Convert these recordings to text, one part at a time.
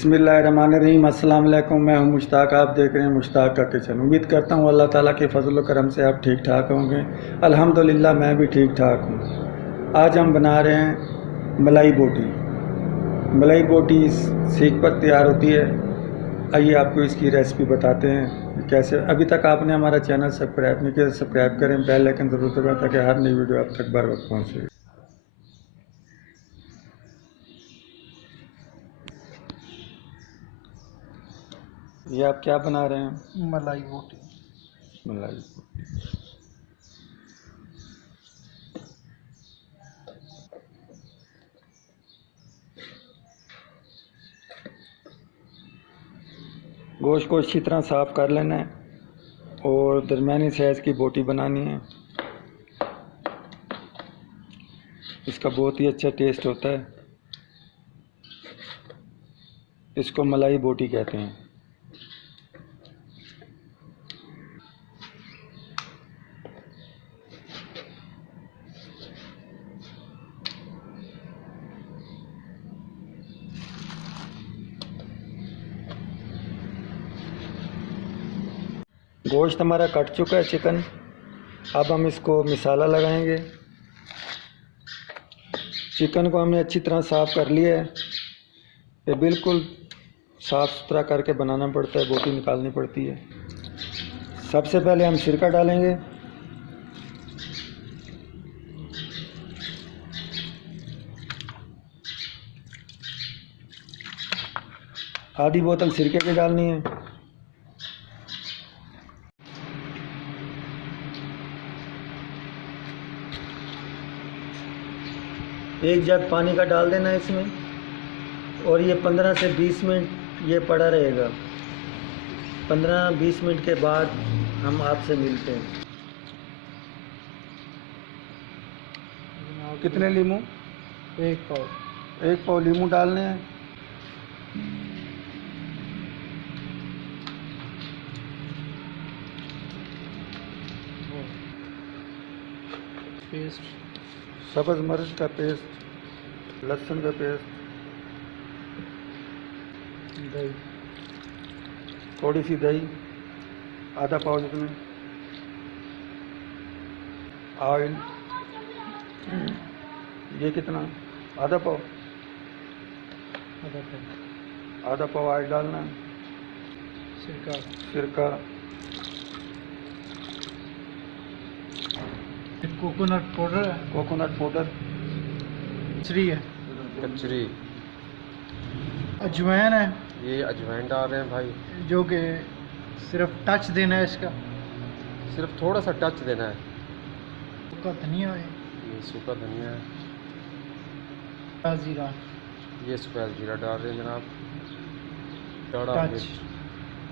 बिस्मिल्लाहिर्रहमानिर्रहीम। अस्सलाम वालेकुम। मैं हूं मुश्ताक, आप देख रहे हैं मुश्ताक का किचन। उम्मीद करता हूं अल्लाह ताला के फजल व करम से आप ठीक ठाक होंगे। अल्हम्दुलिल्लाह मैं भी ठीक ठाक हूं। आज हम बना रहे हैं मलाई बोटी। मलाई बोटी सीख पर तैयार होती है। आइए आपको इसकी रेसिपी बताते हैं कैसे। अभी तक आपने हमारा चैनल सब्सक्राइब नहीं किया, सब्सक्राइब करें, बेल आइकन ज़रूर दबाएं ताकि हर नई वीडियो आप तक बर वक्त पहुँचे। ये आप क्या बना रहे हैं? मलाई बोटी। मलाई बोटी। गोश्त को अच्छी तरह साफ़ कर लेना है और दरमियानी साइज़ की बोटी बनानी है। इसका बहुत ही अच्छा टेस्ट होता है। इसको मलाई बोटी कहते हैं। गोश्त हमारा कट चुका है, चिकन। अब हम इसको मसाला लगाएंगे। चिकन को हमने अच्छी तरह साफ़ कर लिया है। ये बिल्कुल साफ़ सुथरा करके बनाना पड़ता है, बोटी निकालनी पड़ती है। सबसे पहले हम सिरका डालेंगे। आधी बोतल सिरके की डालनी है। एक जग पानी का डाल देना है इसमें और ये 15 से 20 मिनट ये पड़ा रहेगा। 15-20 मिनट के बाद हम आपसे मिलते हैं। कितने लीमू? एक पाव। एक पाव लीमू डालने हैं। पेस्ट, सब्ज़ मिर्च का पेस्ट, लहसुन का पेस्ट, दही, थोड़ी सी दही, आधा पाव जितने, ऑयल, ये कितना? आधा पाव। आधा पाव ऑयल डालना है। सिरका, कोकोनट पाउडर है। कोकोनट पाउडर, कचरी है। कचरी, अजवाइन है, ये अजवाइन डाल रहे हैं भाई। जो कि सिर्फ टच देना है इसका। सिर्फ थोड़ा सा टच देना है। सूखा धनिया है, ये सूखा धनिया है। जीरा, ये सफ़ेद जीरा डाल रहे हैं जनाब। दड़ा टच मिर्च,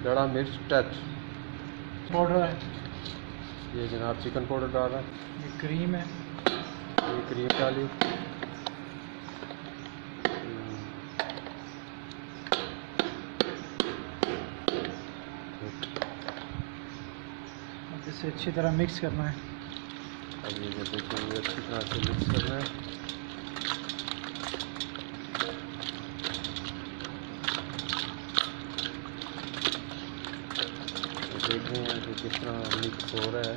दड़ा मिर्च टच। पाउडर है। ये जनाब चिकन पाउडर डाल रहा है। ये क्रीम है। ये क्रीम डाली। अब इसे अच्छी तरह मिक्स करना है। अब ये देखिए अच्छी तरह से मिक्स करना है। देख रहे हैं कि किस तरह मिक्स हो रहा है,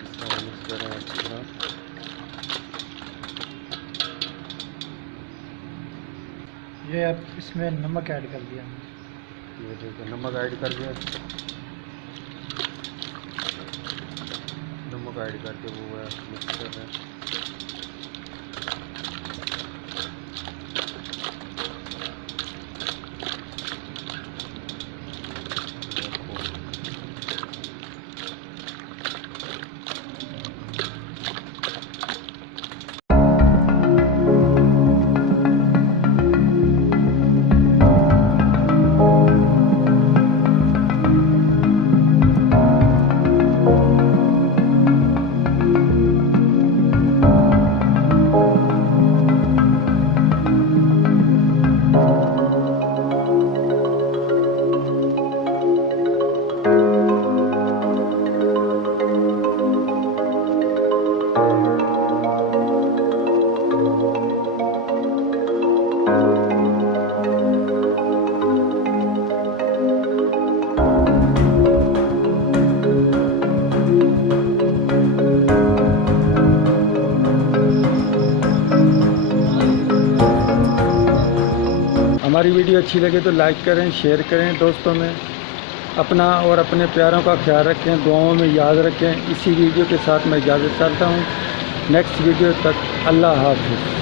किस तरह मिक्स कर रहे हैं अच्छी तरह। ये अब इसमें नमक ऐड कर दिया। ये देखिए नमक ऐड कर दिया। नमक ऐड करके वो है मिक्स कर रहे हैं। हमारी वीडियो अच्छी लगे तो लाइक करें, शेयर करें दोस्तों में। अपना और अपने प्यारों का ख्याल रखें, दुआओं में याद रखें। इसी वीडियो के साथ मैं इजाज़त चाहता हूँ। नेक्स्ट वीडियो तक अल्लाह हाफ़िज़।